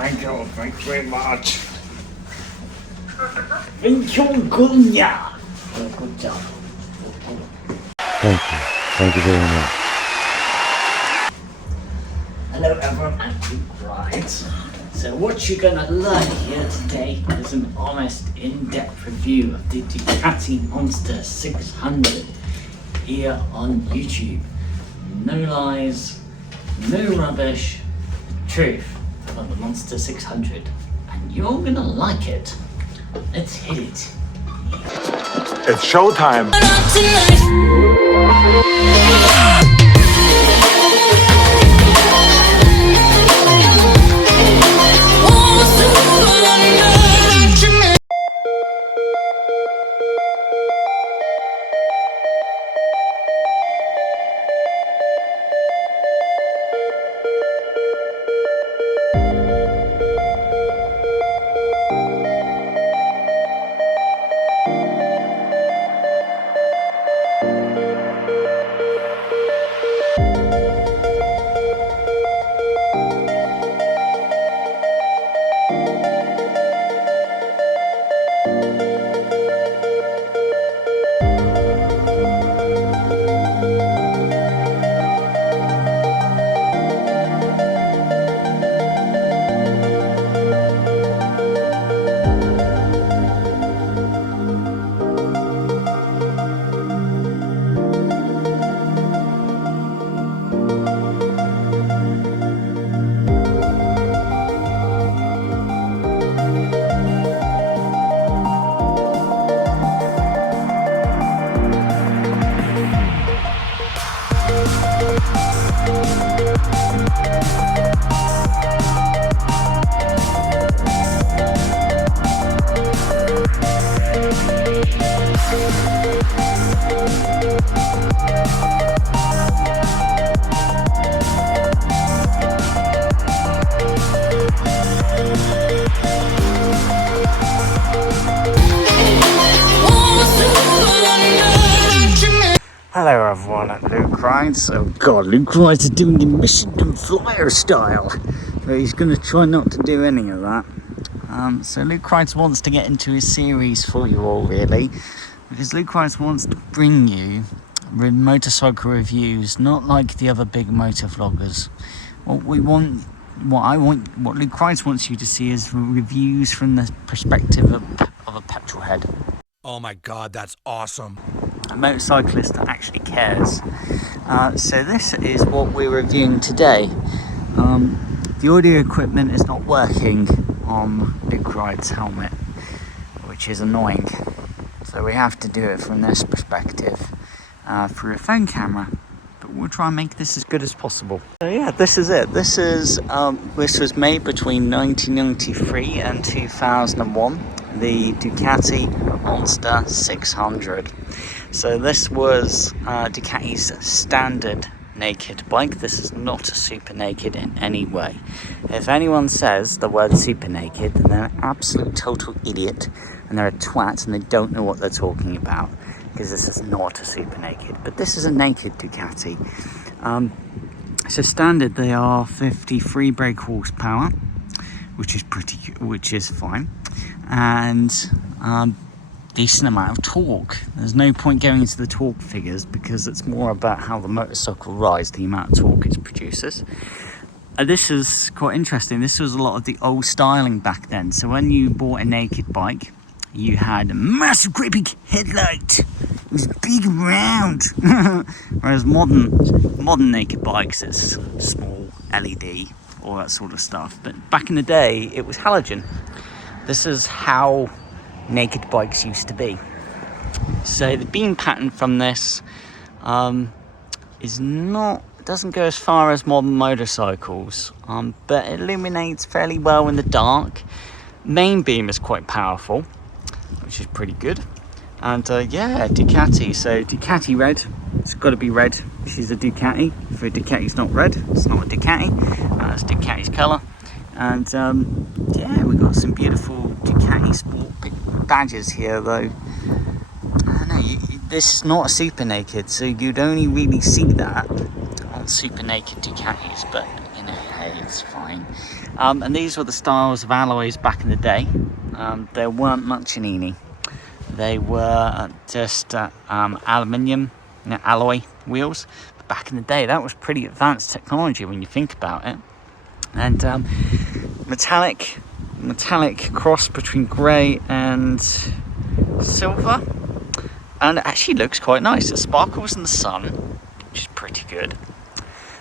Thank you very much. Thank you, good job. Good job. Thank you very much. Hello everyone, I'm Luke Rides. So what you're gonna learn here today is an honest, in-depth review of the Ducati Monster 600 here on YouTube. No lies, no rubbish, truth about the Monster 600, and you're gonna like it. Let's hit it. It's showtime. Hello everyone at Luke Rides. Oh god, Luke Rides is doing the mission and flyer style. But he's going to try not to do any of that. So Luke Rides wants to get into his series for you all really. Because Luke Rides wants to bring you motorcycle reviews, not like the other big motor vloggers. What Luke Rides wants you to see is reviews from the perspective of a petrol head. Oh my god, that's awesome. A motorcyclist that actually cares. So this is what we're reviewing today. The audio equipment is not working on Luke Ride's helmet, which is annoying. So we have to do it from this perspective through a phone camera. But we'll try and make this as good as possible. So yeah, this is it. This was made between 1993 and 2001. The Ducati Monster 600. So this was Ducati's standard naked bike. This is not a super naked in any way. If anyone says the word super naked, then they're an absolute total idiot and they're a twat and they don't know what they're talking about, because this is not a super naked, but this is a naked Ducati. So standard they are 53 brake horsepower, which is fine, and decent amount of torque. There's no point going into the torque figures because it's more about how the motorcycle rides, the amount of torque it produces. This is quite interesting. This was a lot of the old styling back then. So when you bought a naked bike, you had a massive great big headlight. It was big and round. Whereas modern naked bikes, it's small LED, all that sort of stuff. But back in the day, it was halogen. This is how naked bikes used to be. So the beam pattern from this doesn't go as far as modern motorcycles, but it illuminates fairly well in the dark. Main beam is quite powerful, which is pretty good. And yeah, Ducati. So Ducati red, it's got to be red. She's a Ducati. If a Ducati's not red, it's not a Ducati. It's Ducati's colour. And yeah, we've got some beautiful Ducati Sport badges here though. I don't know, this is not a super naked, so you'd only really see that on super naked Ducatis, but you Hey, it's fine. And these were the styles of alloys back in the day. There weren't much in Eni. They were just aluminium alloy wheels. But back in the day, that was pretty advanced technology when you think about it. And metallic cross between grey and silver, and it actually looks quite nice. It sparkles in the sun, which is pretty good.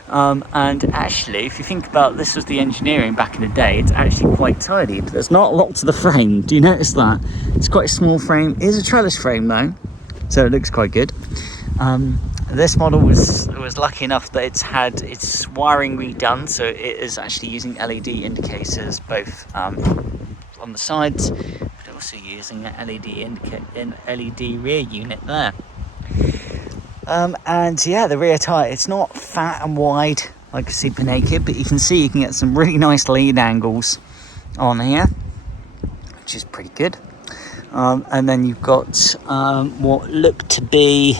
And actually, if you think about this was the engineering back in the day, it's actually quite tidy, but there's not a lot to the frame. Do you notice that? It's quite a small frame. It is a trellis frame though, so it looks quite good. This model was lucky enough that it's had its wiring redone, so it is actually using LED indicators both on the sides, but also using an LED rear unit there. And yeah, the rear tyre, it's not fat and wide like a Super Naked, but you can see you can get some really nice lead angles on here, which is pretty good. And then you've got what look to be,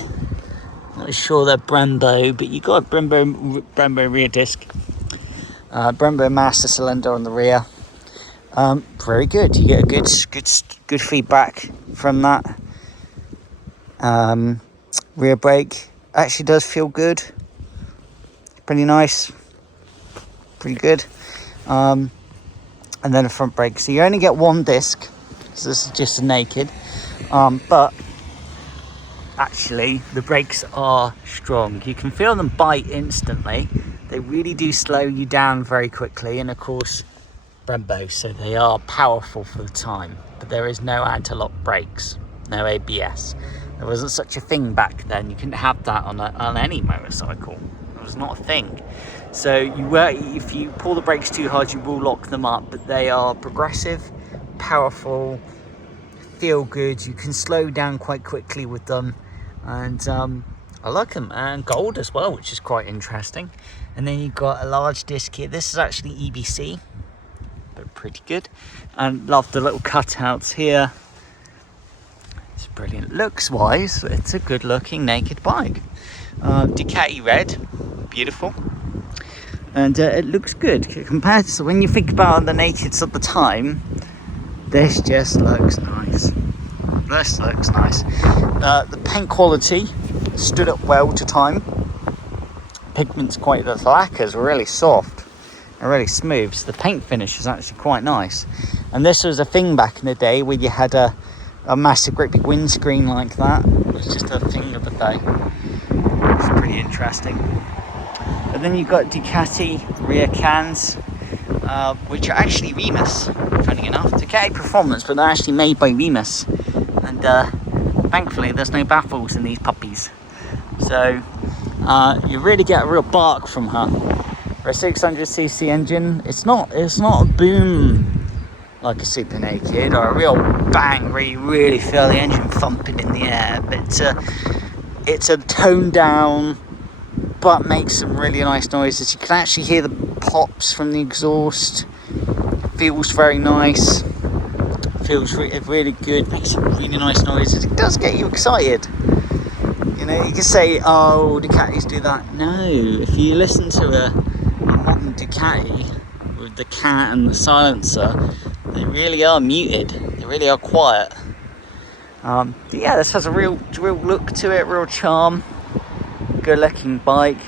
not sure they're Brembo, but you've got a Brembo rear disc, Brembo master cylinder on the rear. Very good. You get a good feedback from that. Rear brake actually does feel good. Pretty nice. Pretty good. And then a front brake. So you only get one disc. So this is just a Naked. But actually the brakes are strong. You can feel them bite instantly. They really do slow you down very quickly. And of course, Brembo, so they are powerful for the time. But there is no anti-lock brakes, no ABS. There wasn't such a thing back then. You couldn't have that on any motorcycle. It was not a thing. So if you pull the brakes too hard, you will lock them up. But they are progressive, powerful, feel good. You can slow down quite quickly with them, and I like them. And gold as well, which is quite interesting. And then you've got a large disc here. This is actually EBC, but pretty good. And love the little cutouts here. It's brilliant. Looks wise, it's a good looking Naked bike. Ducati red, beautiful. And it looks good compared to when you think about the Nakeds at the time. This just looks nice. This looks nice. The paint quality stood up well to time. Pigment's quite, the lacquer's really soft and really smooth, so the paint finish is actually quite nice. And this was a thing back in the day where you had a massive great big windscreen like that. It was just a thing of the day. It's pretty interesting. But then you've got Ducati rear cans, which are actually Remus, funny enough. Ducati Performance, but they're actually made by Remus. And thankfully there's no baffles in these puppies. So you really get a real bark from her. For a 600cc engine, it's not a boom like a Super Naked, or a real bang where you really feel the engine thumping in the air, but it's a toned down but makes some really nice noises. You can actually hear the pops from the exhaust. It feels very nice, feels really good, makes some really nice noises. It does get you excited. You know, you can say, oh, Ducatis do that. No, if you listen to a modern Ducati with the cat and the silencer, they really are muted. They really are quiet. But yeah, this has a real look to it, real charm. Good looking bike.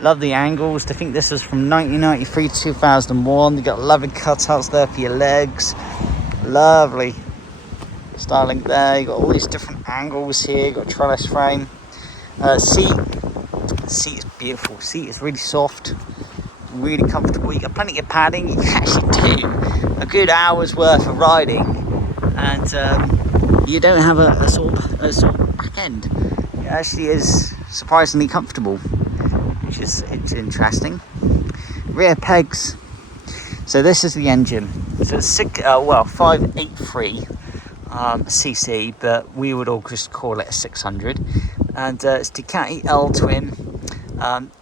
Love the angles. I think this was from 1993 to 2001. You got lovely cutouts there for your legs. Lovely styling there. You got all these different angles here. You got a trellis frame. Seat is beautiful. Seat is really soft, really comfortable. You got plenty of padding. You can actually do a good hour's worth of riding, and you don't have a sore back end. It actually is surprisingly comfortable, which is interesting. Rear pegs. So this is the engine. So it's 583 cc, but we would all just call it a 600. And it's Ducati L twin.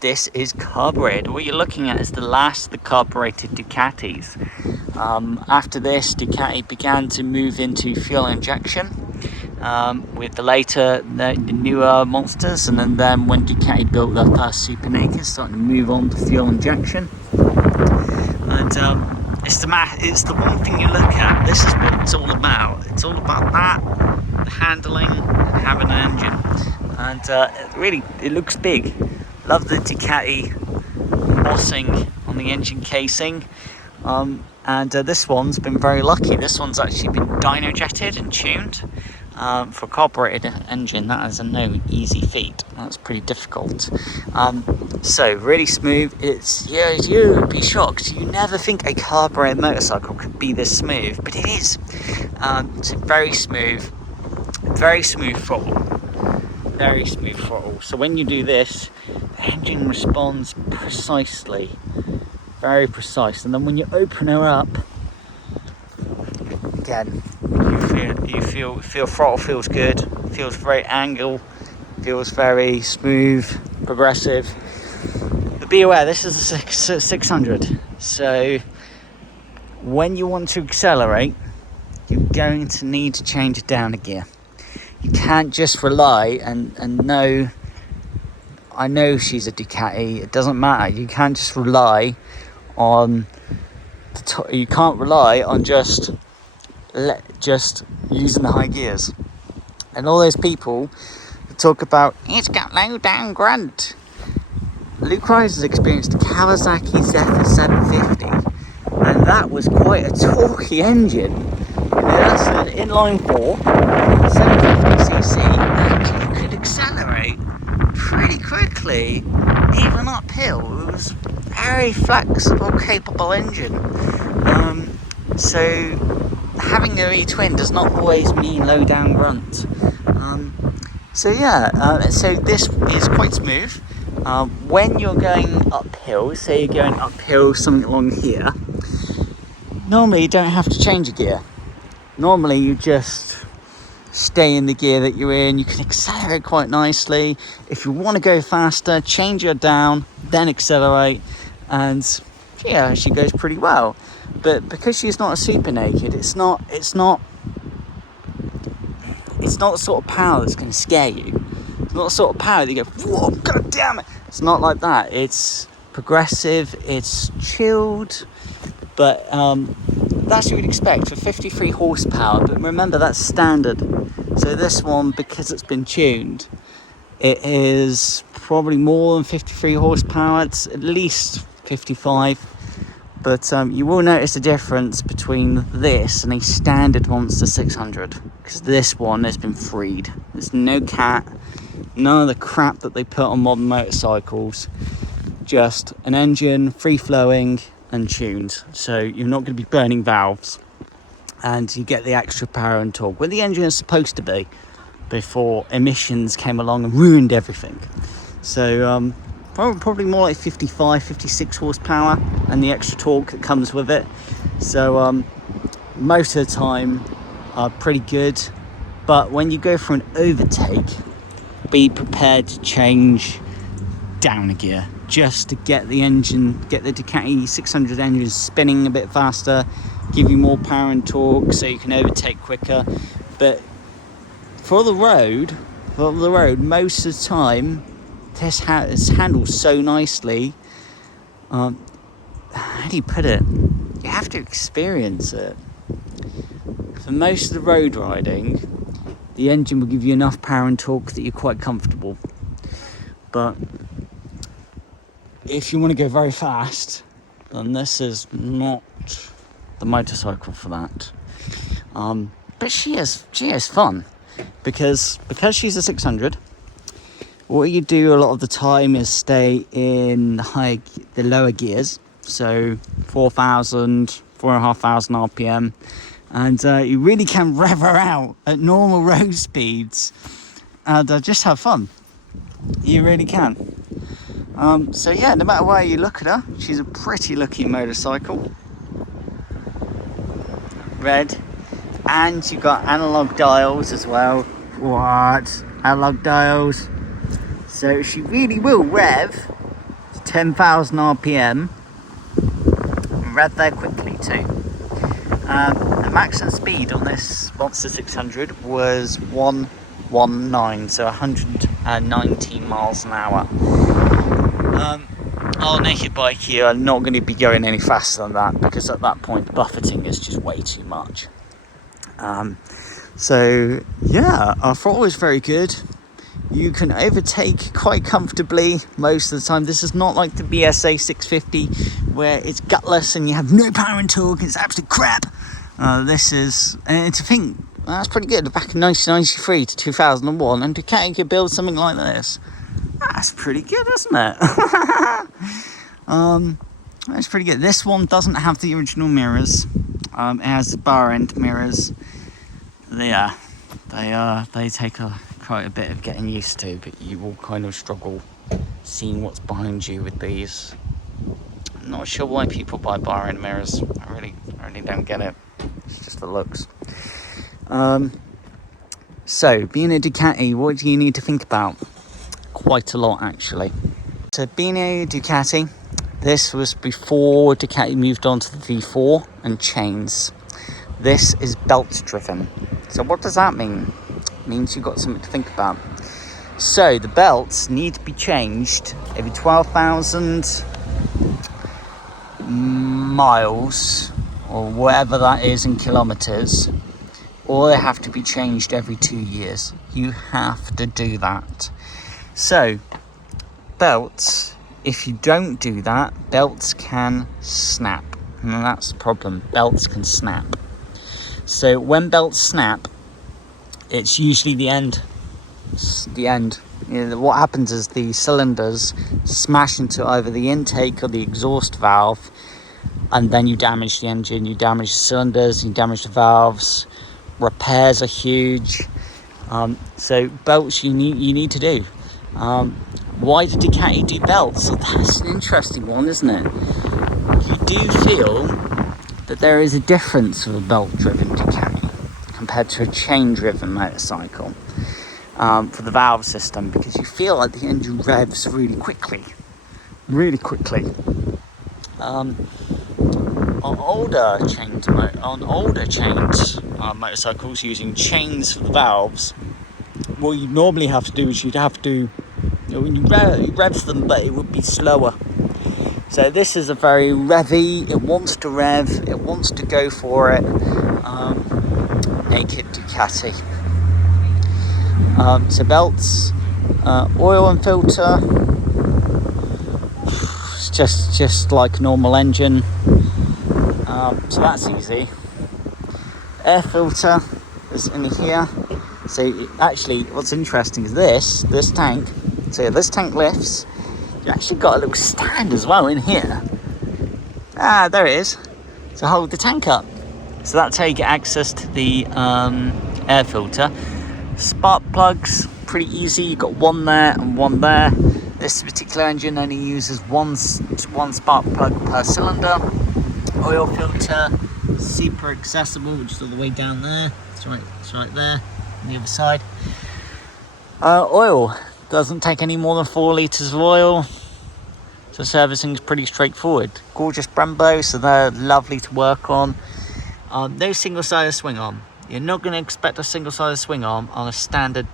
This is carbureted. What you're looking at is the last of the carbureted Ducatis. After this, Ducati began to move into fuel injection with the newer Monsters, and then when Ducati built their first Super Naked, starting to move on to fuel injection. And it's the one thing you look at. This is what it's all about. It's all about that, the handling, and having an engine. And really, it looks big. Love the Ducati embossing on the engine casing. And this one's been very lucky. This one's actually been dyno jetted and tuned. For a carbureted engine, that is a no easy feat. That's pretty difficult. So really smooth. You'd be shocked. You never think a carbureted motorcycle could be this smooth, but it is. It's very smooth throttle. Very smooth throttle. So when you do this, the engine responds precisely, very precise. And then when you open her up, again, you feel throttle feels good, feels very angle, feels very smooth, progressive. But be aware, this is a 600, so when you want to accelerate, you're going to need to change it down a gear. You can't just rely and know. I know she's a Ducati. It doesn't matter. You can't just rely on. You can't rely on just using the high gears. And all those people that talk about it's got low down grunt. Luke Rice has experienced a Kawasaki Zephyr 750, and that was quite a torquey engine. That's an inline 4, 750cc, and you could accelerate pretty quickly, even uphill. It was a very flexible, capable engine. So having a V-twin does not always mean low down grunt. So this is quite smooth. When you're going uphill, say you're going uphill something along here, normally you don't have to change a gear. Normally you just stay in the gear that you're in. You can accelerate quite nicely. If you want to go faster, change her down, then accelerate, and yeah, she goes pretty well. But because she's not a super naked, it's not the sort of power that's going to scare you. It's not the sort of power that you go, whoa, god damn it. It's not like that. It's progressive, it's chilled, but that's what you'd expect for 53 horsepower. But remember, that's standard. So this one, because it's been tuned, it is probably more than 53 horsepower. It's at least 55. But you will notice a difference between this and a standard Monster 600, because this one has been freed. There's no cat, none of the crap that they put on modern motorcycles. Just an engine, free-flowing and tuned. So you're not going to be burning valves, and you get the extra power and torque where the engine is supposed to be before emissions came along and ruined everything. So probably more like 55, 56 horsepower and the extra torque that comes with it. So most of the time pretty good, but when you go for an overtake, be prepared to change down a gear just to get the Ducati 600 engine spinning a bit faster, give you more power and torque so you can overtake quicker. But for the road, most of the time, this handles so nicely. How do you put it? You have to experience it. For most of the road riding, the engine will give you enough power and torque that you're quite comfortable. But if you want to go very fast, then this is not the motorcycle for that. But she is fun because she's a 600. What you do a lot of the time is stay in the lower gears, so 4,500 RPM, and you really can rev her out at normal road speeds and just have fun. You really can. So yeah, no matter where you look at her, she's a pretty looking motorcycle. Red, and you've got analog dials as well. What? Analog dials? So she really will rev to 10,000 RPM and rev there quickly too. The maximum speed on this Monster 600 was 119, so 119 miles an hour. on a naked bike, you're not going to be going any faster than that, because at that point the buffeting is just way too much. So yeah, our throttle is very good. You can overtake quite comfortably most of the time. This is not like the BSA 650 where it's gutless and you have no power and torque, it's absolute crap. This is, and to think, that's pretty good. Back in 1993 to 2001, and Ducati could build something like this. That's pretty good, isn't it? That's pretty good. This one doesn't have the original mirrors. It has the bar end mirrors. Yeah, they take quite a bit of getting used to, but you will kind of struggle seeing what's behind you with these. I'm not sure why people buy bar end mirrors. I really don't get it. It's just the looks. So being a Ducati, what do you need to think about? Quite a lot, actually. So being a Ducati, this was before Ducati moved on to the V4 and chains. This is belt driven. So what does that mean? It means you've got something to think about. So the belts need to be changed every 12,000 miles, or whatever that is in kilometers, or they have to be changed every 2 years. You have to do that. So belts, if you don't do that, belts can snap, and that's the problem. Belts can snap. So when belts snap, it's usually the end. It's the end. You know, what happens is the cylinders smash into either the intake or the exhaust valve, and then you damage the engine, you damage the cylinders, you damage the valves. Repairs are huge. So belts you need to do. Why did Ducati do belts? That's an interesting one, isn't it? You do feel that there is a difference with a belt-driven Ducati compared to a chain-driven motorcycle for the valve system, because you feel like the engine revs really quickly. On older motorcycles using chains for the valves, what you normally have to do is you'd have to, when you rev them, but it would be slower. So this is a very revvy, it wants to rev, it wants to go for it, naked Ducati. So belts, oil and filter, it's just like a normal engine, so that's easy. Air filter is in here. So actually what's interesting is this tank, so this tank lifts, you actually got a little stand as well in here. There it is, to hold the tank up. So that's how you get access to the air filter. Spark plugs, pretty easy, you've got one there and one there. This particular engine only uses one spark plug per cylinder. Oil filter, super accessible, which is all the way down there. It's right there on the other side. Oil doesn't take any more than 4 litres of oil, so servicing is pretty straightforward. Gorgeous Brembo, so they're lovely to work on. No single-sided swing arm. You're not going to expect a single-sided swing arm on a standard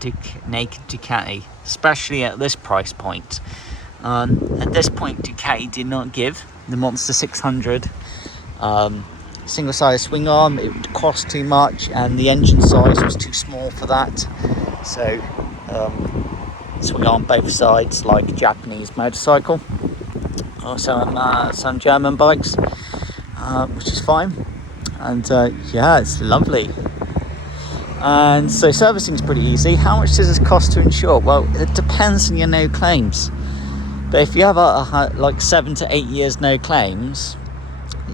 naked Ducati, especially at this price point. At this point, Ducati did not give the Monster 600 single-sided swing arm. It would cost too much, and the engine size was too small for that. So swing arm both sides, like a Japanese motorcycle, or some German bikes, which is fine. And yeah, it's lovely. And so servicing is pretty easy. How much does this cost to insure? Well, it depends on your no claims. But if you have like 7 to 8 years no claims,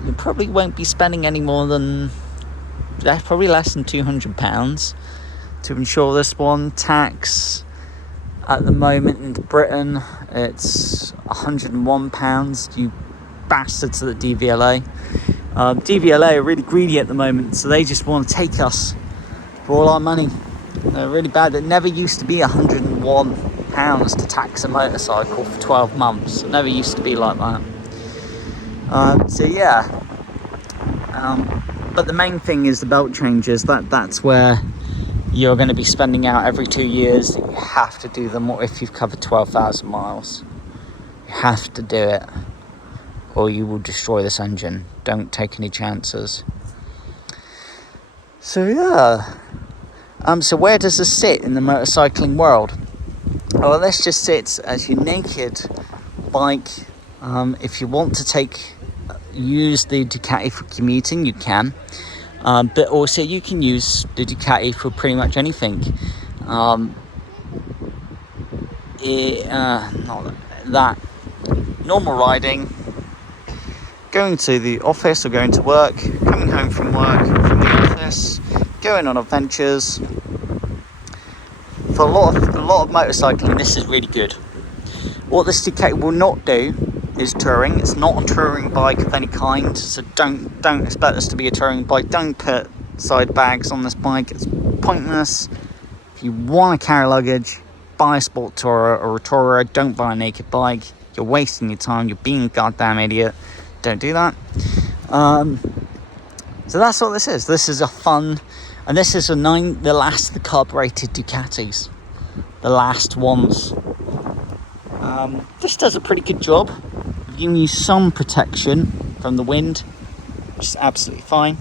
you probably won't be spending any more than, probably less than £200 to insure this one. Tax at the moment in Britain, it's £101. You bastards at the DVLA. DVLA are really greedy at the moment, so they just want to take us for all our money. They're really bad. It never used to be £101 to tax a motorcycle for 12 months. It never used to be like that. So yeah, but the main thing is the belt changes. That's where you're going to be spending out every 2 years. You have to do them if you've covered 12,000 miles. You have to do it, or you will destroy this engine. Don't take any chances. So yeah. So where does this sit in the motorcycling world? Well, this just sits as your naked bike. If you want to use the Ducati for commuting, you can. But also you can use the Ducati for pretty much anything. Not that normal riding, going to the office or going to work, coming home from work, from the office, going on adventures. For a lot of motorcycling, this is really good. What this Ducati will not do is touring. It's not a touring bike of any kind, so don't expect this to be a touring bike. Don't put side bags on this bike. It's pointless. If you want to carry luggage, buy a Sport Tourer or a Tourer. Don't buy a naked bike. You're wasting your time. You're being a goddamn idiot. Don't do that. So that's what this is. This is a fun, and this is the last of the carbureted Ducatis, the last ones. This does a pretty good job of giving you some protection from the wind, which is absolutely fine.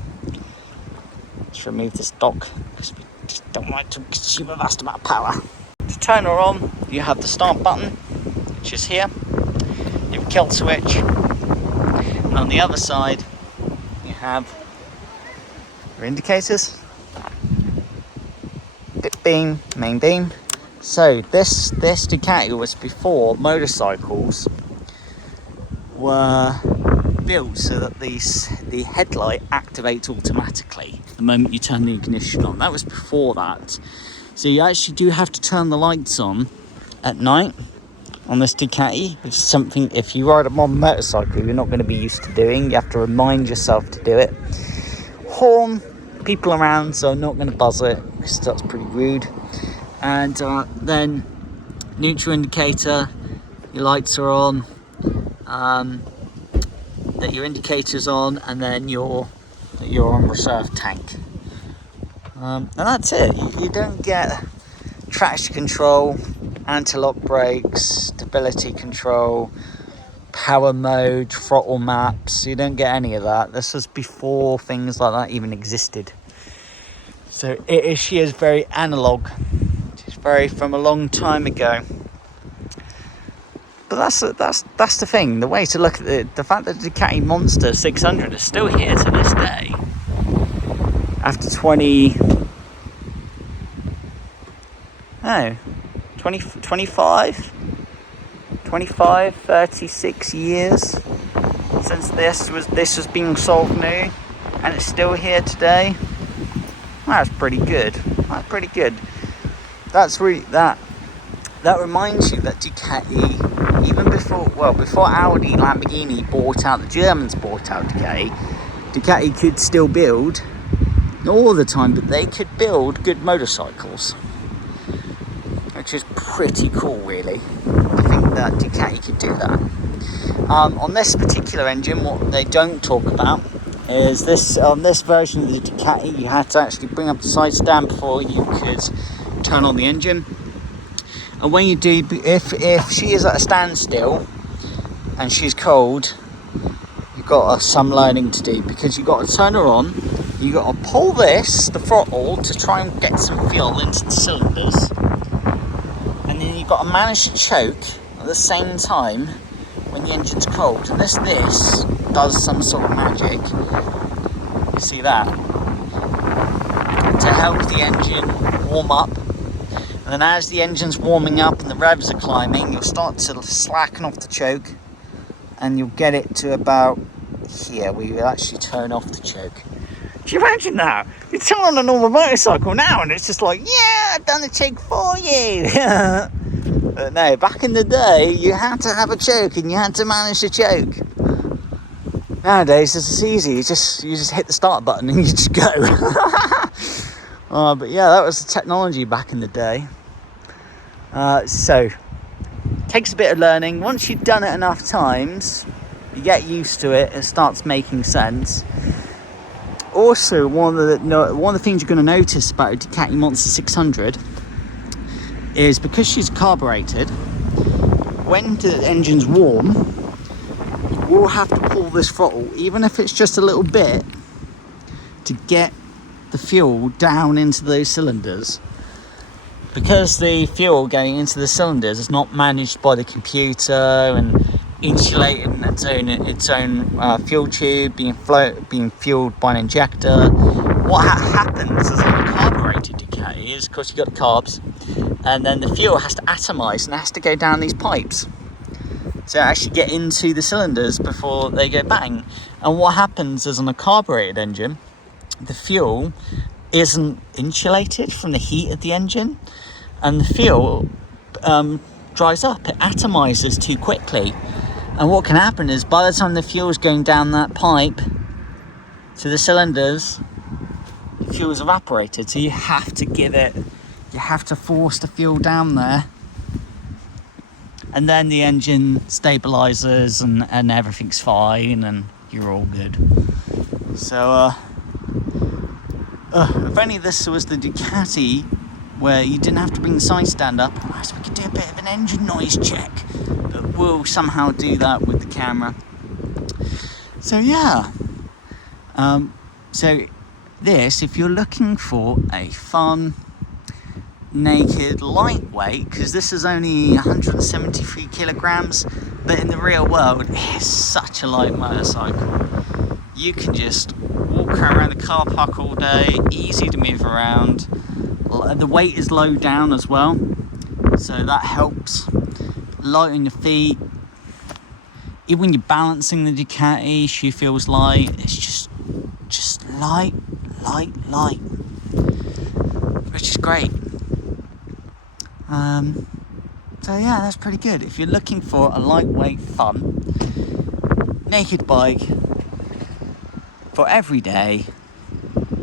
Let's remove this dock because we just don't like to consume a vast amount of power. To turn her on, you have the start button, which is here. You have a kill switch, and on the other side you have your indicators, dip beam, main beam. So this Ducati was before motorcycles were built so that the headlight activates automatically the moment you turn the ignition on. That was before that. So you actually do have to turn the lights on at night on this Ducati, which is something, if you ride a modern motorcycle, you're not going to be used to doing. You have to remind yourself to do it. Horn, people around, so I'm not going to buzz it because that's pretty rude. And then neutral indicator, your lights are on, that your indicator's on, and then you're on reserve tank. And that's it. You don't get traction control, anti-lock brakes, stability control, power mode, throttle maps. You don't get any of that. This was before things like that even existed. So she is very analog. She's very from a long time ago. But that's the thing. The way to look at the fact that the Ducati Monster 600 is still here to this day, after 36 years since this was being sold new, and it's still here today. That's pretty good. That's pretty good. That's really that reminds you that Ducati, even before Audi, Lamborghini bought out, the Germans bought out Ducati could still build, not all the time, but they could build good motorcycles, which is pretty cool, really. I think that Ducati could do that. On this particular engine, what they don't talk about is this. On this version of the Ducati, you had to actually bring up the side stand before you could turn on the engine. And when you do, if she is at a standstill and she's cold, you've got some learning to do, because you've got to turn her on. You've got to pull the throttle to try and get some fuel into the cylinders. And then you've got to manage to choke at the same time when the engine's cold. And this does some sort of magic. You see that? To help the engine warm up. And then as the engine's warming up and the revs are climbing, you'll start to slacken off the choke, and you'll get it to about here where you actually turn off the choke. Do you imagine that? You turn on a normal motorcycle now and it's just like, yeah, I've done the choke for you. But no, back in the day, you had to have a choke and you had to manage the choke. Nowadays, it's easy. You just hit the start button and you just go. But yeah, that was the technology back in the day. So, takes a bit of learning. Once you've done it enough times, you get used to it. It starts making sense. Also, one of the things you're going to notice about a Ducati Monster 600 is, because she's carbureted, when the engine's warm, you will have to pull this throttle, even if it's just a little bit, to get the fuel down into those cylinders. Because the fuel going into the cylinders is not managed by the computer and insulated in its own fuel tube, being fueled by an injector, what happens is on a carbureted Ducati is, of course, you've got the carbs, and then the fuel has to atomize and has to go down these pipes to actually get into the cylinders before they go bang. And what happens is on a carbureted engine, the fuel isn't insulated from the heat of the engine, and the fuel dries up. It atomizes too quickly, and what can happen is by the time the fuel is going down that pipe to the cylinders, the fuel is evaporated. So you have to force the fuel down there, and then the engine stabilizes and everything's fine and you're all good. So if only this was the Ducati where you didn't have to bring the side stand up, so we could do a bit of an engine noise check, but we'll somehow do that with the camera. So yeah, so this, if you're looking for a fun, naked, lightweight, because this is only 173 kilograms, but in the real world it's such a light motorcycle. You can just walk around the car park all day, easy to move around. The weight is low down as well, so that helps. Light on your feet. Even when you're balancing the Ducati, she feels light. It's just light, which is great. So yeah, that's pretty good. If you're looking for a lightweight, fun, naked bike for every day,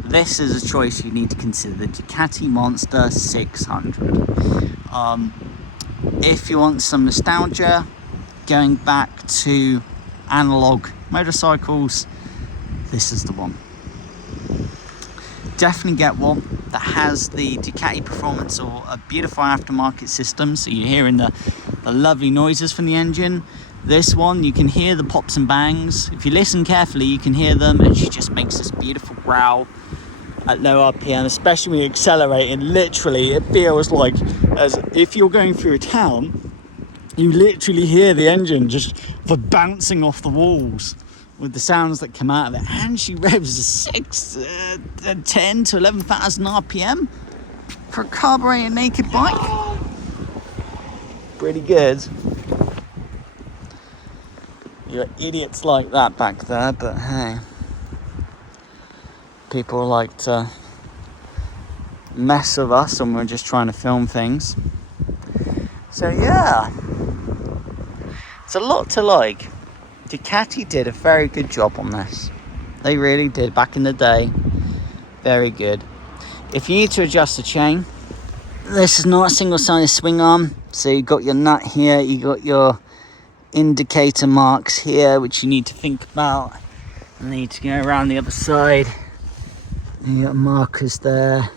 this is a choice you need to consider, the Ducati Monster 600. If you want some nostalgia, going back to analog motorcycles, this is the one. Definitely get one that has the Ducati Performance or a beautiful aftermarket system, so you're hearing the lovely noises from the engine. This one, you can hear the pops and bangs. If you listen carefully, you can hear them, and she just makes this beautiful growl at low RPM, especially when you accelerate. And literally, it feels like as if you're going through a town, you literally hear the engine just bouncing off the walls with the sounds that come out of it. And she revs 10 to 11,000 RPM for a carbureted naked bike. Pretty good. You're idiots like that back there, but hey, people like to mess with us when we're just trying to film things. So yeah, it's a lot to like. Ducati did a very good job on this. They really did back in the day. Very good. If you need to adjust the chain, this is not a single-sided swing arm. So you've got your nut here, you got your indicator marks here, which you need to think about. You need to go around the other side. You got markers there.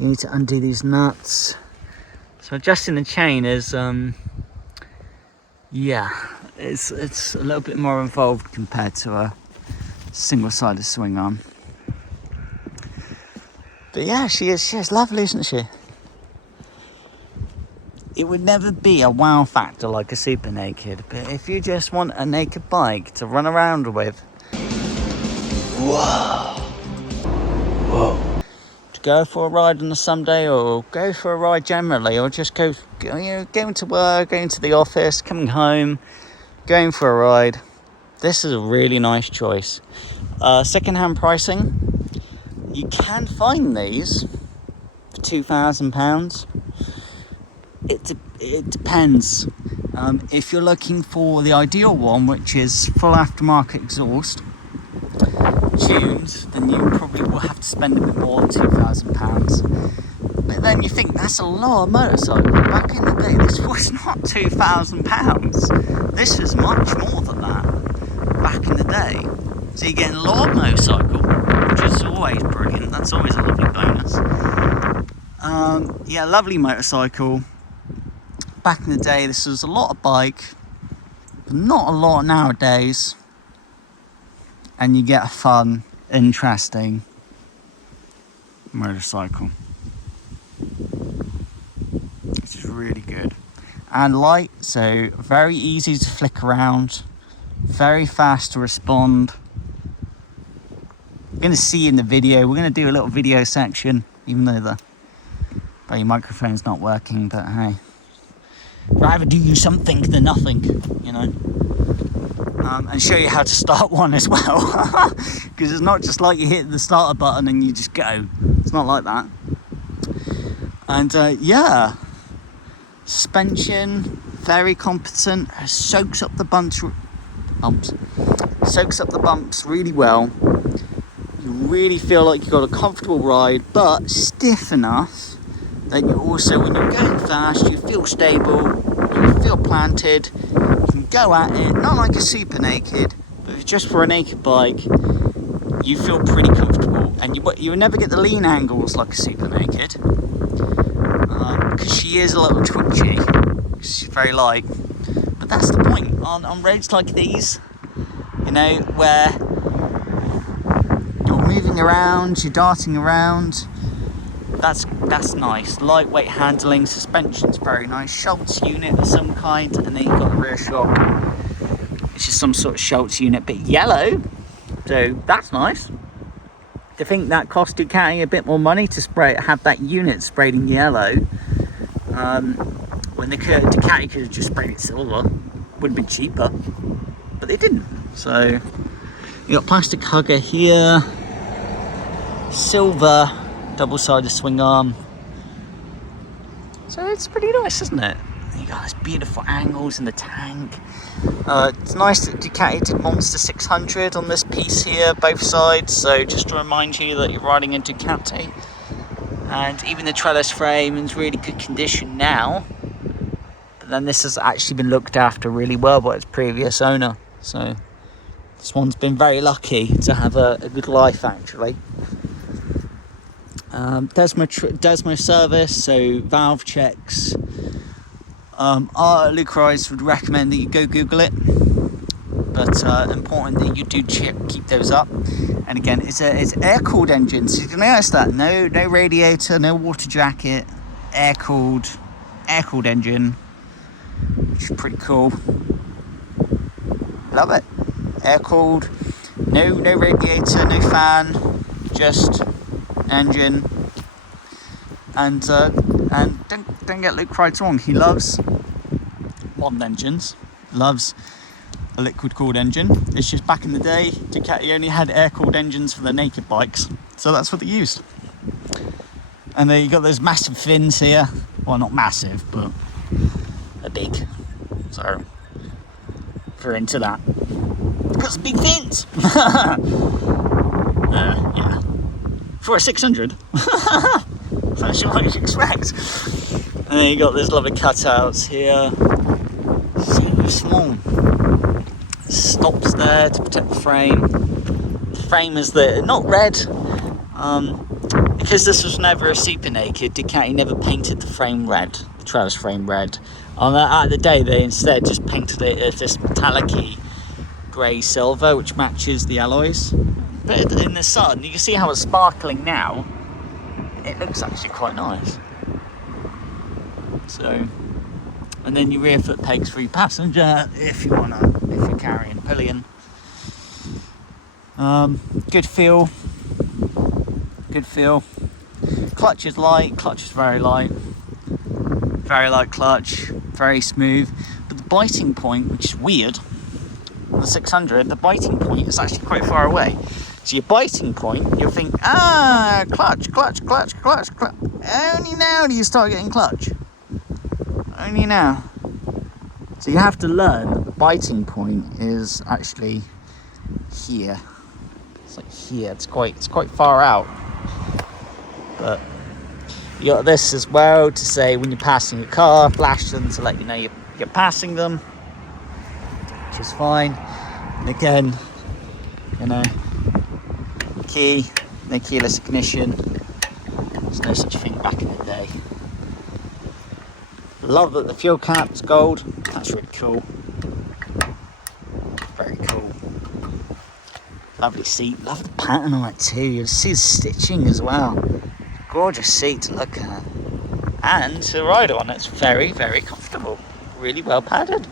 You need to undo these nuts. So adjusting the chain is yeah, it's a little bit more involved compared to a single-sided swing arm. But yeah, she is lovely, isn't she? It would never be a wow factor like a super naked, but if you just want a naked bike to run around with, whoa, to go for a ride on a Sunday, or go for a ride generally, or just go going to work, going to the office, coming home, going for a ride, this is a really nice choice. Second-hand pricing, you can find these for £2,000. It depends. If you're looking for the ideal one, which is full aftermarket exhaust, tuned, then you probably will have to spend a bit more than £2,000. But then you think that's a lot of motorcycle. Back in the day, this was not £2,000. This is much more than that back in the day. So you're getting a lot of motorcycle, which is always brilliant. That's always a lovely bonus. Yeah, lovely motorcycle. back in the day, this was a lot of bike, but not a lot nowadays. And you get a fun, interesting motorcycle. Which is really good. And light, so very easy to flick around, very fast to respond. You're going to see in the video, we're going to do a little video section, even though the microphone's not working, but hey, rather do something than nothing, you know. And show you how to start one as well, because it's not just like you hit the starter button and you just go. It's not like that. And yeah, suspension very competent, soaks up the bumps really well. You really feel like you've got a comfortable ride, but stiff enough that you also, when you're going fast, you feel stable, you feel planted. Go at it, not like a super naked, but just for a naked bike, you feel pretty comfortable, and you will never get the lean angles like a super naked, because she is a little twitchy, she's very light. But that's the point on roads like these, you know, where you're moving around, you're darting around. That's nice. Lightweight handling, suspension's very nice. Schultz unit of some kind, and then you've got the rear shock, which is some sort of Schultz unit, but yellow, so that's nice. To think that cost Ducati a bit more money to have that unit sprayed in yellow, when Ducati could have just sprayed it silver, would have been cheaper, but they didn't. So you got plastic hugger here, silver double-sided swing arm, so it's pretty nice, isn't it? You got these beautiful angles in the tank. It's nice that Ducati did Monster 600 on this piece here, both sides, so just to remind you that you're riding a Ducati. And even the trellis frame is really good condition now, but then this has actually been looked after really well by its previous owner, so this one's been very lucky to have a good life, actually. Desmo service, so valve checks. Luke Rice would recommend that you go Google it, but important that you do keep those up. And again, it's air-cooled engine, so you can notice that no radiator, no water jacket, air-cooled engine, which is pretty cool. Love it. Air-cooled, no radiator, no fan, just engine. And don't get Luke Wright wrong, he loves modern engines, loves a liquid cooled engine. It's just back in the day, Ducati only had air cooled engines for their naked bikes, so that's what they used. And then you got those massive fins here, well, not massive, but they're big, so if you're into that, got some big fins. Yeah, for a 600. That's what you expect. And then you got these lovely cutouts here. So small. Stops there to protect the frame. The frame is not red. Because this was never a super naked, Ducati never painted the frame red, the trellis frame red. At the day, they instead just painted it as this metallic-y grey silver, which matches the alloys. But in the sun, you can see how it's sparkling now. It looks actually quite nice. So, and then your rear foot pegs for your passenger if you're carrying pillion. Good feel. Clutch is light. Clutch is very light. Very light clutch. Very smooth. But the biting point, which is weird, on the 600, the biting point is actually quite far away. So your biting point, you'll think, clutch. Only now do you start getting clutch. Only now. So you have to learn that the biting point is actually here. It's like here. It's quite far out. But you got this as well to say when you're passing a car, flash them to let you know you're passing them, which is fine. And again, you know, key, no keyless ignition. There's no such thing back in the day. Love that the fuel cap's gold. That's really cool. Very cool. Lovely seat. Love the pattern on it too. You'll see the stitching as well. Gorgeous seat to look at. And to ride on, it's very, very comfortable. Really well padded.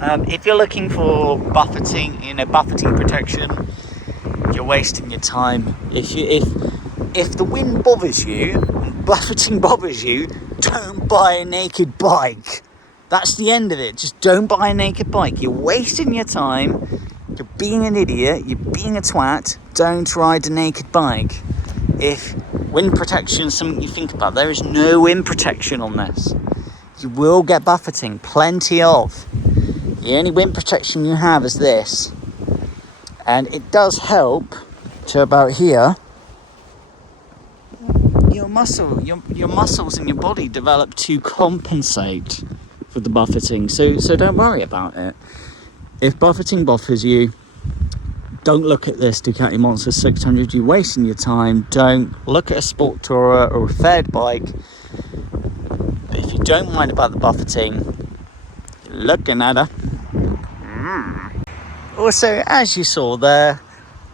If you're looking for buffeting, buffeting protection, you're wasting your time. If the wind bothers you, and buffeting bothers you, don't buy a naked bike. That's the end of it. Just don't buy a naked bike. You're wasting your time. You're being an idiot. You're being a twat. Don't ride a naked bike. If wind protection is something you think about, there is no wind protection on this. You will get buffeting, plenty of. The only wind protection you have is this. And it does help to about here. Your muscles in your body develop to compensate for the buffeting. So don't worry about it. If buffeting bothers you, don't look at this Ducati Monster 600. You're wasting your time. Don't look at a Sport Tourer or a faired bike. But if you don't mind about the buffeting, you're looking at her. Also, as you saw there,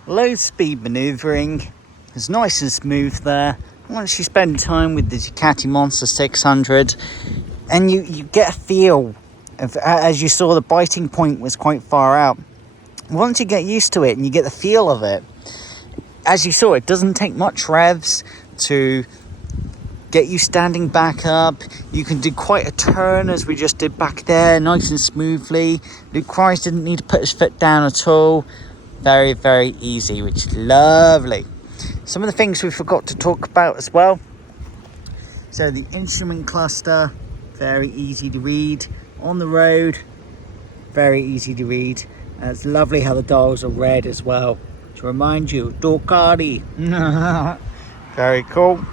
low speed manoeuvring. It's nice and smooth there. Once you spend time with the Ducati Monster 600, and you get a feel of, as you saw, the biting point was quite far out. Once you get used to it and you get the feel of it, as you saw, it doesn't take much revs to get you standing back up. You can do quite a turn as we just did back there, nice and smoothly. Luke Christ didn't need to put his foot down at all. Very, very easy, which is lovely. Some of the things we forgot to talk about as well. So the instrument cluster, very easy to read. On the road, very easy to read. And it's lovely how the dials are red as well, to remind you, Ducati. Very cool.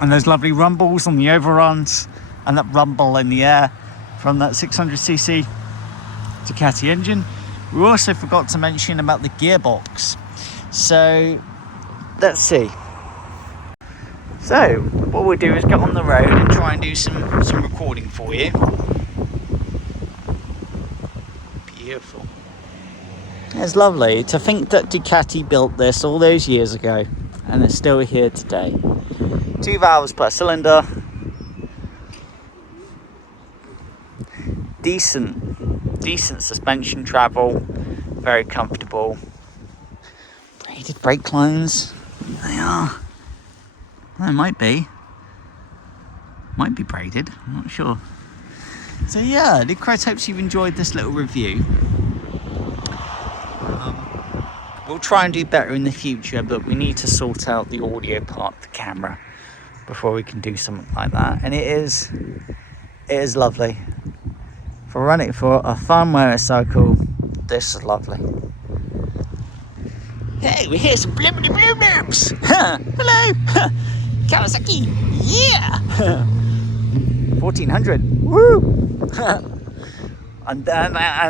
And those lovely rumbles on the overruns, and that rumble in the air from that 600cc Ducati engine. We also forgot to mention about the gearbox. So let's see. So what we'll do is get on the road and try and do some recording for you. Beautiful. It's lovely to think that Ducati built this all those years ago and it's still here today. 2 valves per cylinder. Decent suspension travel. Very comfortable. Braided brake lines. They are. Well, they might be braided. I'm not sure. So yeah, Luke Christ hopes you've enjoyed this little review. We'll try and do better in the future, but we need to sort out the audio part of the camera before we can do something like that. And it is lovely. For running for a fun motorcycle, this is lovely. Hey, we hear some blibbity blibs. Hello, Kawasaki. Yeah. 1400. Woo. and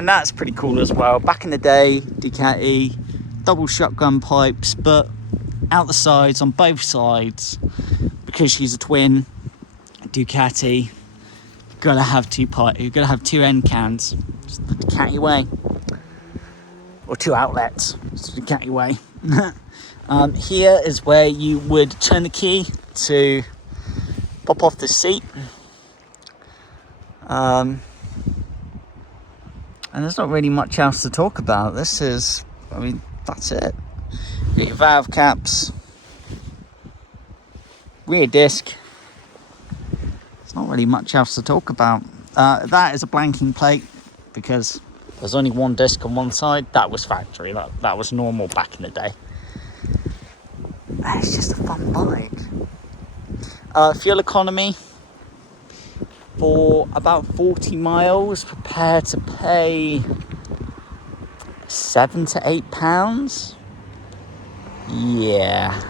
that's pretty cool as well. Back in the day, Ducati, double shotgun pipes, but out the sides on both sides, because she's a twin Ducati. You've got to have 2 pipes. You've got to have 2 end cans. It's the Ducati way, or 2 outlets. It's the Ducati way. Here is where you would turn the key to pop off the seat. And there's not really much else to talk about. This is, that's it. You got your valve caps, rear disc. There's not really much else to talk about. That is a blanking plate because there's only 1 disc on one side. That was factory. That was normal back in the day. And it's just a fun bike. Fuel economy for about 40 miles. Prepare to pay £7 to £8. Yeah.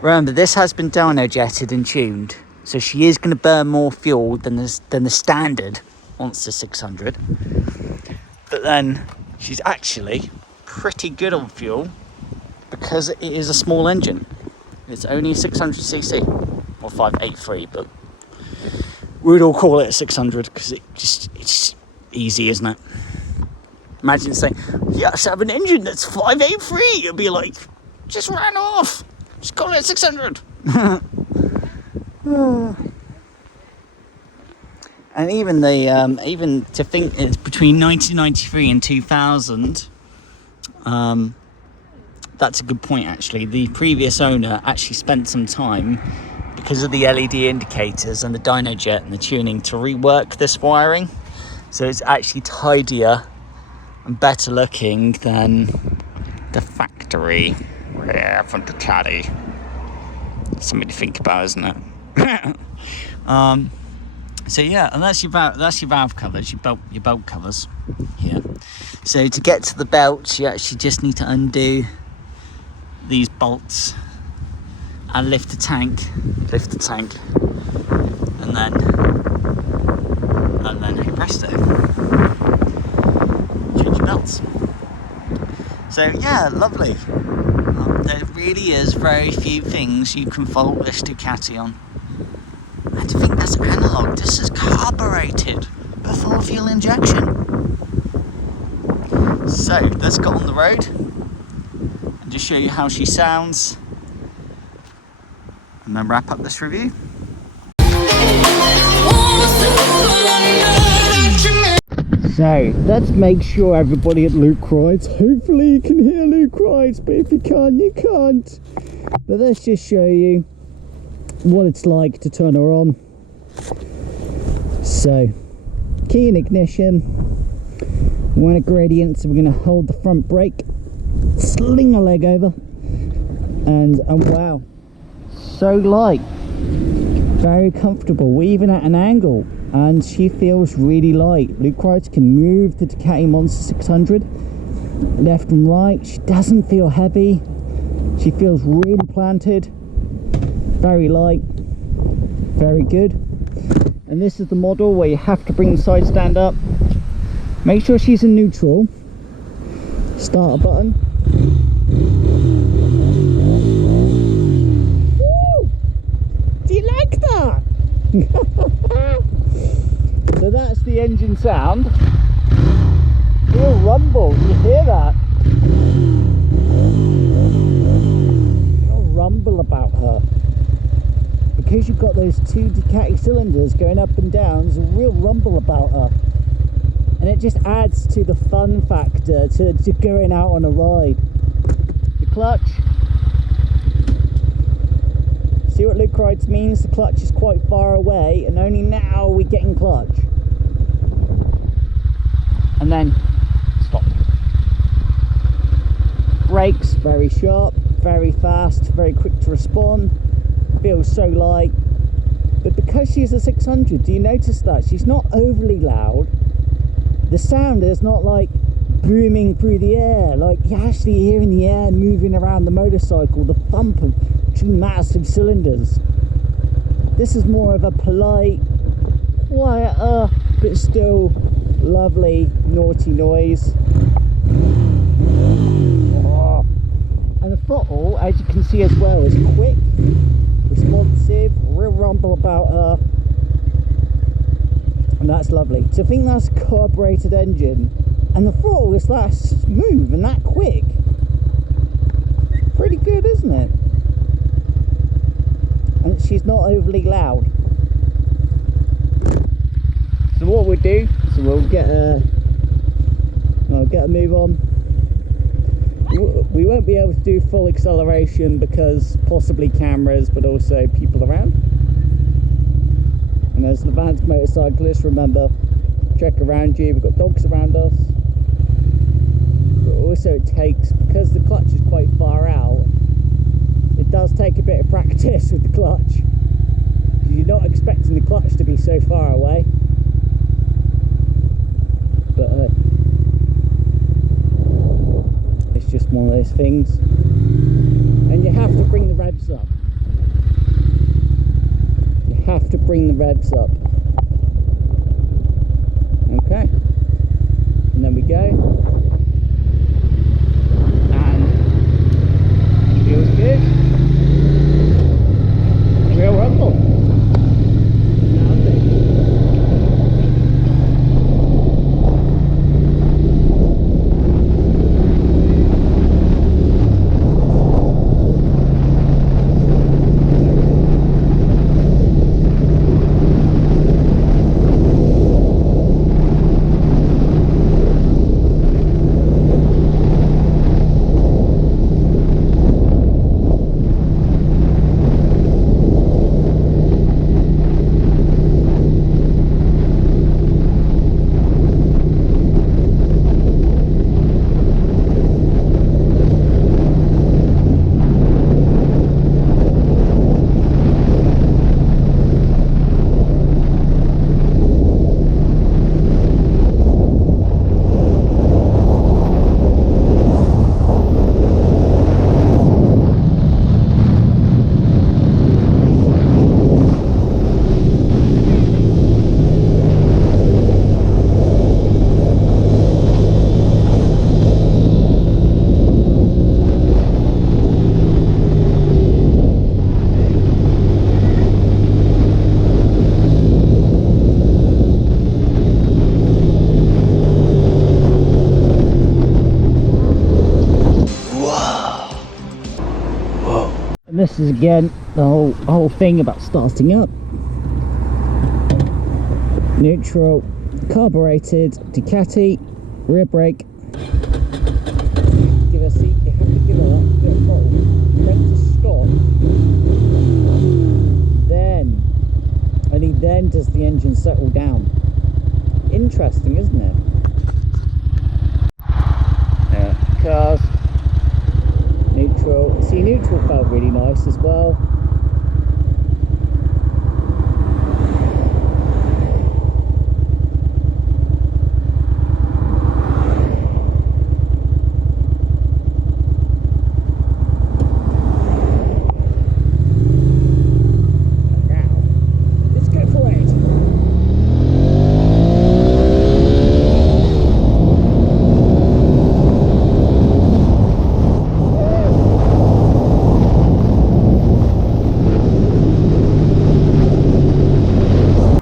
Remember, this has been dyno jetted and tuned, so she is going to burn more fuel than the standard Monster 600. But then she's actually pretty good on fuel because it is a small engine. It's only 600cc, or 583, but we'd all call it a 600 because it's easy, isn't it? Imagine saying, yes, I have an engine that's 583. You'll be like, just ran off. Just call it a 600. And even even to think it's between 1993 and 2000, that's a good point actually. The previous owner actually spent some time, because of the LED indicators and the dyno jet and the tuning, to rework this wiring. So it's actually tidier and better looking than the factory from Ducati. Something to think about, isn't it? So yeah, and that's your valve covers, your belt covers here. So to get to the belts, you actually just need to undo these bolts and lift the tank, and then hey presto, change your belts. So yeah, lovely. There really is very few things you can fault this Ducati on. And to think that's analog, this is carbureted before fuel injection. So let's go on the road and just show you how she sounds, and then wrap up this review. So let's make sure everybody at Luke rides, hopefully you can hear Luke rides, but if you can't, you can't. But let's just show you what it's like to turn her on. So key in ignition, we're in a gradient, so we're going to hold the front brake, sling a leg over, and wow, so light, very comfortable. We're even at an angle and she feels really light. Luke rides can move the Ducati Monster 600 left and right. She doesn't feel heavy, she feels really planted, very light, very good. And this is the model where you have to bring the side stand up, make sure she's in neutral, start a button. Woo! Do you like that? So that's the engine sound. Real rumble, you hear that? Real rumble about her. Because you've got those two Ducati cylinders going up and down, there's a real rumble about her. And it just adds to the fun factor to going out on a ride. The clutch. See what Luke rides means? The clutch is quite far away and only now we're getting clutch. And then stop. Brakes, very sharp, very fast, very quick to respond. Feels so light. But because she's a 600, do you notice that? She's not overly loud. The sound is not like booming through the air, like you actually hear in the air moving around the motorcycle, the thump of two massive cylinders. This is more of a polite, quieter, but still lovely, naughty noise. Oh. And the throttle, as you can see as well, is quick, responsive, real rumble about her. And that's lovely. To think that's a carbureted engine and the throttle is that smooth and that quick, pretty good, isn't it? And she's not overly loud. So what we'll do, so we'll get a move on. We won't be able to do full acceleration because possibly cameras, but also people around. And as advanced motorcyclists, remember, check around you. We've got dogs around us. But also it takes, because the clutch is quite far out, it does take a bit of practice with the clutch. You're not expecting the clutch to be so far away. But it's just one of those things. And you have to bring the revs up. Have to bring the revs up. Okay, and then we go, and feels good. Real rumble. Lovely. this is again the whole thing about starting up. Neutral, carbureted, Ducati, rear brake. Give a seat, you have to give it that bit of throttle. Then to stop. Then, only then does the engine settle down. Interesting, isn't it? Cars. Neutral. See, neutral felt really nice as well.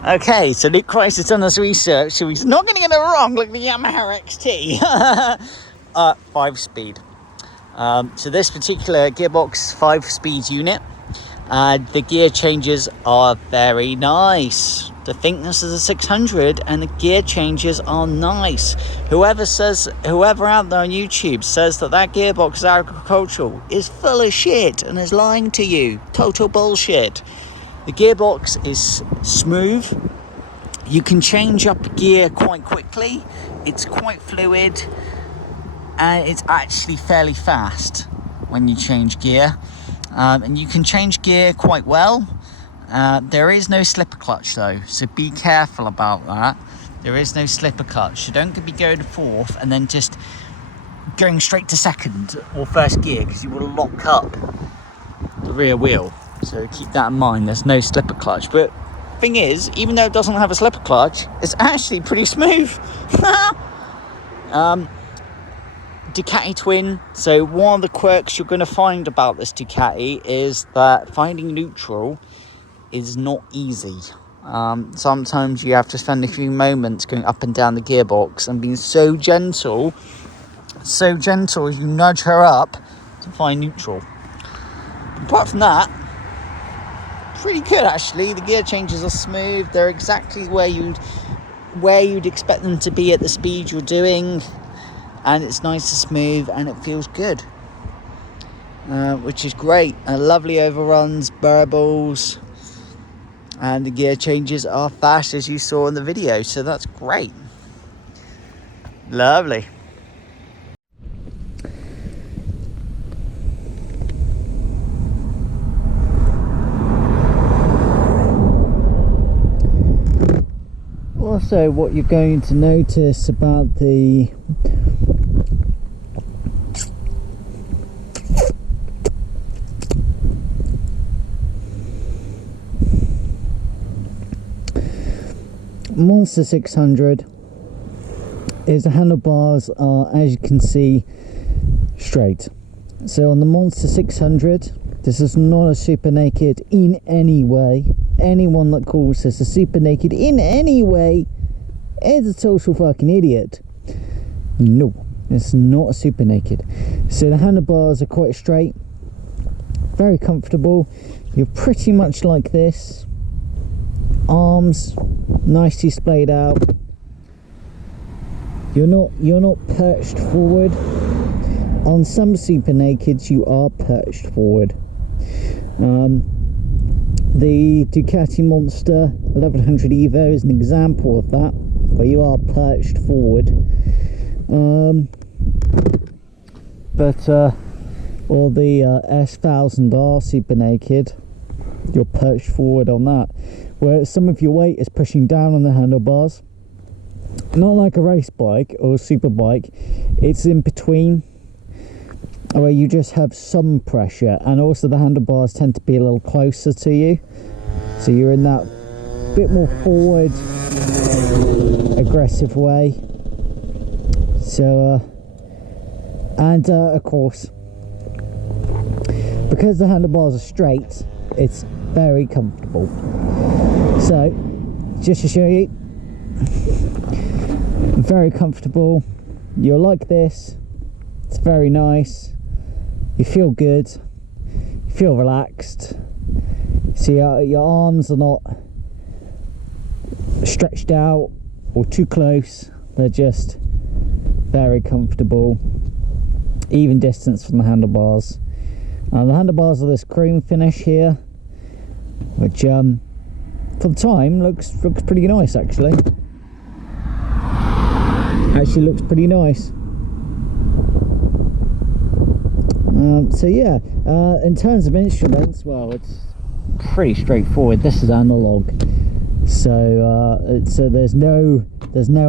Okay, so Luke Christ has done his research, so he's not going to get it wrong like the Yamaha XT. 5-speed. So this particular gearbox 5-speed unit, the gear changes are very nice. To think this is a 600 and the gear changes are nice. Whoever out there on YouTube says that gearbox is agricultural is full of shit and is lying to you. Total bullshit. The gearbox is smooth. You can change up gear quite quickly. It's quite fluid, and it's actually fairly fast when you change gear. And you can change gear quite well. There is no slipper clutch though, so be careful about that. There is no slipper clutch. So don't be going fourth and then just going straight to second or first gear, because you will lock up the rear wheel. So keep that in mind. There's no slipper clutch, but thing is, even though it doesn't have a slipper clutch, it's actually pretty smooth. Ducati twin. So one of the quirks you're going to find about this Ducati is that finding neutral is not easy. Sometimes you have to spend a few moments going up and down the gearbox and being so gentle as you nudge her up to find neutral. Apart from that, pretty good actually. The gear changes are smooth. They're exactly where you'd expect them to be at the speed you're doing, and it's nice and smooth and it feels good, which is great. Lovely overruns, burbles, and the gear changes are fast as you saw in the video, so that's great. Lovely. Also, what you're going to notice about the Monster 600 is the handlebars are, as you can see, straight. So on the Monster 600, this is not a super naked in any way. Anyone that calls this a super naked in any way is a total fucking idiot. No, it's not a super naked. So the handlebars are quite straight, very comfortable. You're pretty much like this. Arms nicely splayed out. You're not perched forward. On some super nakeds you are perched forward. The Ducati Monster 1100 Evo is an example of that, where you are perched forward. Or the S1000R Super Naked, you're perched forward on that, where some of your weight is pushing down on the handlebars. Not like a race bike or a super bike, it's in between, where you just have some pressure, and also the handlebars tend to be a little closer to you, so you're in that bit more forward aggressive way. So of course, because the handlebars are straight, it's very comfortable. So just to show you, very comfortable. You're like this, it's very nice. You feel good, you feel relaxed. See, your arms are not stretched out or too close. They're just very comfortable, even distance from the handlebars. The handlebars are this chrome finish here, which for the time looks pretty nice actually. Looks pretty nice. So yeah, in terms of instruments, well, it's pretty straightforward. This is analog, so there's no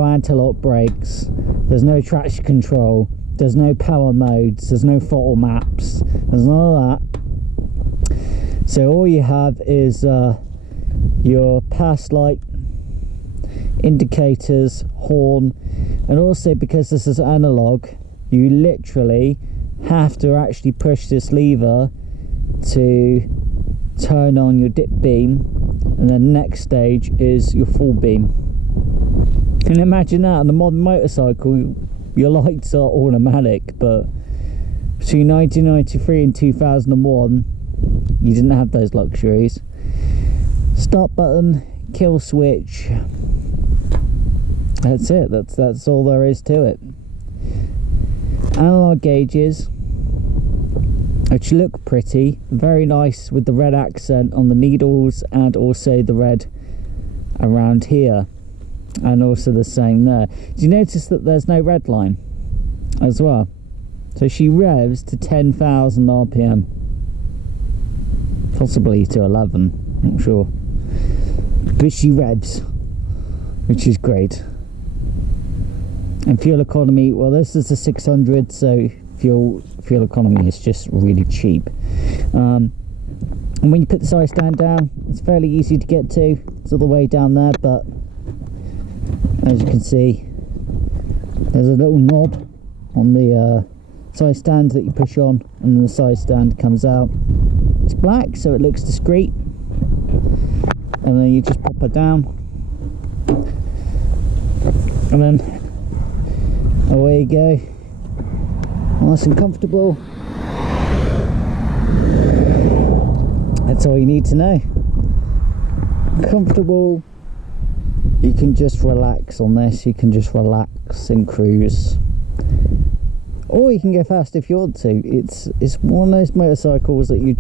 anti-lock brakes, there's no traction control, there's no power modes, there's no throttle maps, there's none of that. So all you have is your pass light, indicators, horn, and also because this is analog, you literally have to actually push this lever to turn on your dip beam, and then the next stage is your full beam. And imagine that on a modern motorcycle, your lights are automatic, but between 1993 and 2001 you didn't have those luxuries. Start button, kill switch, that's it. That's all there is to it. Analog gauges, which look pretty, very nice with the red accent on the needles and also the red around here, and also the same there. Do you notice that there's no red line as well? So she revs to 10,000 RPM, possibly to 11, not sure, but she revs, which is great. And fuel economy, well, this is a 600, so fuel economy is just really cheap. And when you put the side stand down, it's fairly easy to get to. It's all the way down there, but as you can see, there's a little knob on the side stand that you push on, and then the side stand comes out. It's black, so it looks discreet, and then you just pop it down, and then away you go, nice and comfortable. That's all you need to know. Comfortable. You can just relax on this. You can just relax and cruise, or you can go fast if you want to. It's one of those motorcycles that you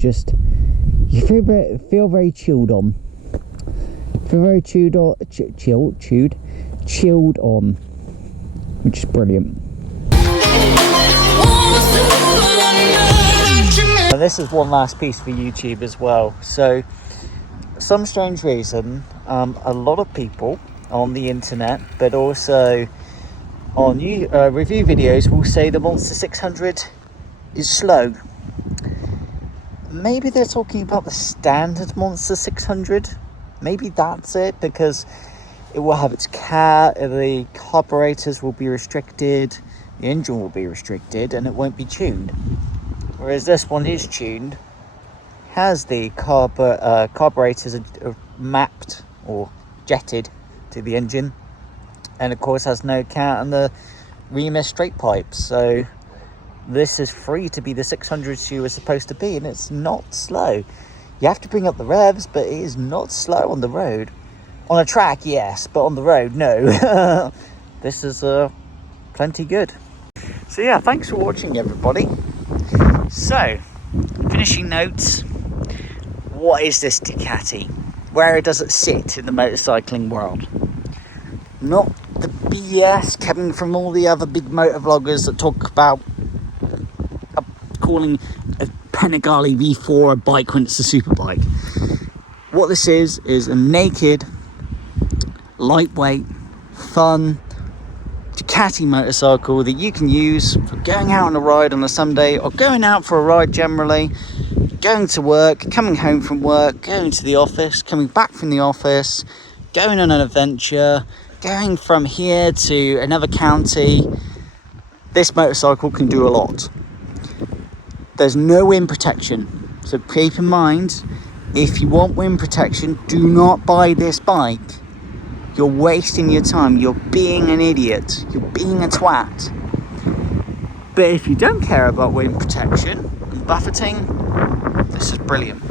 feel very chilled on. Feel very chilled on, which is brilliant. And this is one last piece for YouTube as well. So, for some strange reason, a lot of people on the internet, but also on review videos, will say the Monster 600 is slow. Maybe they're talking about the standard Monster 600. Maybe that's it, because it will have its the carburetors will be restricted, the engine will be restricted, and it won't be tuned. Whereas this one is tuned, has the carburetors are mapped or jetted to the engine, and of course has no cat and the Remus straight pipes. So this is free to be the 600 she was supposed to be, and it's not slow. You have to bring up the revs, but it is not slow on the road. On a track, yes, but on the road, no. This is plenty good. So yeah, thanks for watching, everybody. So, finishing notes. What is this Ducati? Where does it sit in the motorcycling world? Not the BS coming from all the other big motor vloggers that talk about calling a Panigale V4 a bike when it's a superbike. What this is a naked, lightweight, fun Ducati motorcycle that you can use for going out on a ride on a Sunday, or going out for a ride generally, going to work, coming home from work, going to the office, coming back from the office, going on an adventure, going from here to another county. This motorcycle can do a lot. There's no wind protection, so keep in mind, if you want wind protection, do not buy this bike. You're wasting your time. You're being an idiot. You're being a twat. But if you don't care about wind protection and buffeting, This is brilliant.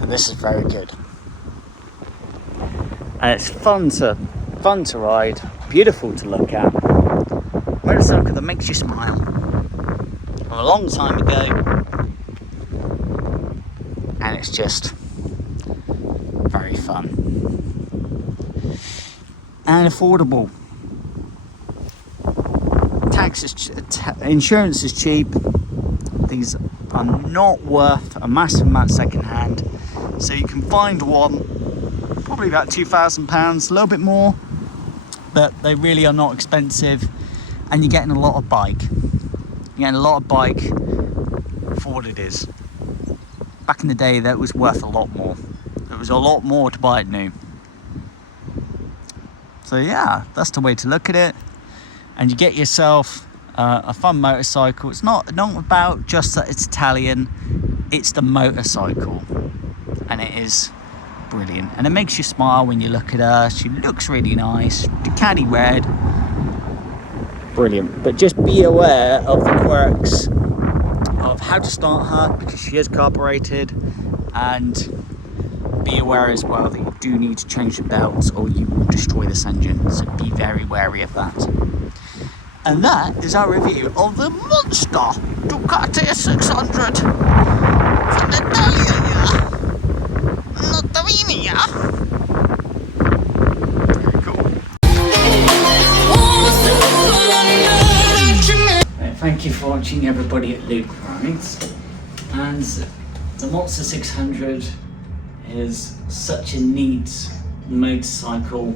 And this is very good. And it's fun to ride, beautiful to look at. Motorcycle that makes you smile. From a long time ago. And it's just very fun. And affordable. Insurance is cheap. These are not worth a massive amount second hand. So you can find one, probably about £2,000, a little bit more, but they really are not expensive, and you're getting a lot of bike. You're getting a lot of bike for what it is. Back in the day, that was worth a lot more. It was a lot more to buy it new. So yeah, that's the way to look at it. And you get yourself a fun motorcycle. It's not about just that it's Italian, it's the motorcycle. And it is brilliant. And it makes you smile when you look at her. She looks really nice. Ducati red. Brilliant. But just be aware of the quirks of how to start her, because she is carbureted. And be aware as well that you do need to change the belts or you will destroy this engine. So be very wary of that. And that is our review of the Monster Ducati 600 from Italia, not Slovenia. Very cool. Thank you for watching, everybody at Luke Rides. And the Monster 600 is such a neat motorcycle.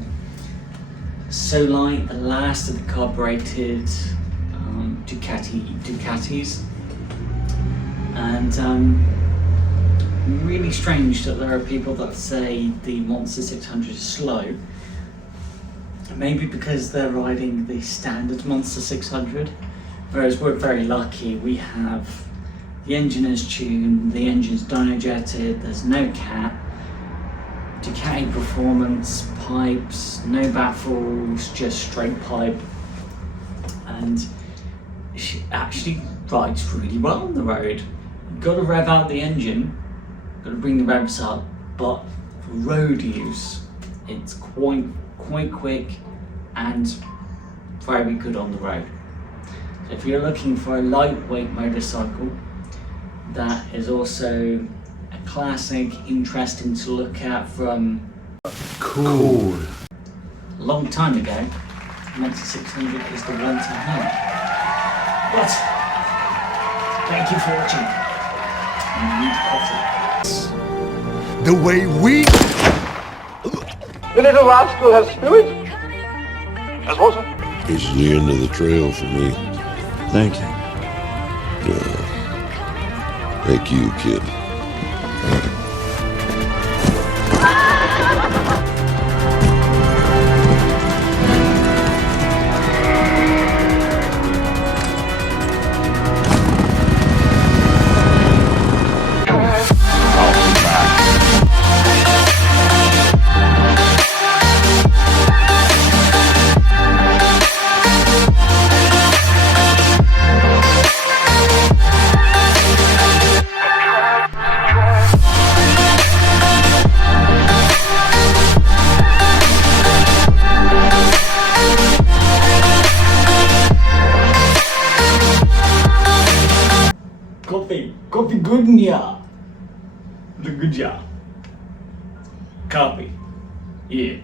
So like the last of the carbureted Ducatis, and really strange that there are people that say the Monster 600 is slow. Maybe because they're riding the standard Monster 600, whereas we're very lucky. We have the engine is tuned, the engine's dyno-jetted, there's no cat. Ducati performance pipes, no baffles, just straight pipe, and she actually rides really well on the road. You've got to rev out the engine, got to bring the revs up, but for road use, it's quite quick and very good on the road. So if you're looking for a lightweight motorcycle that is also classic, interesting to look at from Cool. a long time ago, Monster 600 is the one to have. But thank you for watching. And The way we... The little rascal has fluid. Has water. This is the end of the trail for me. Thank you. Thank you, kid. Coffee goodnya. The good job. Coffee. Yeah.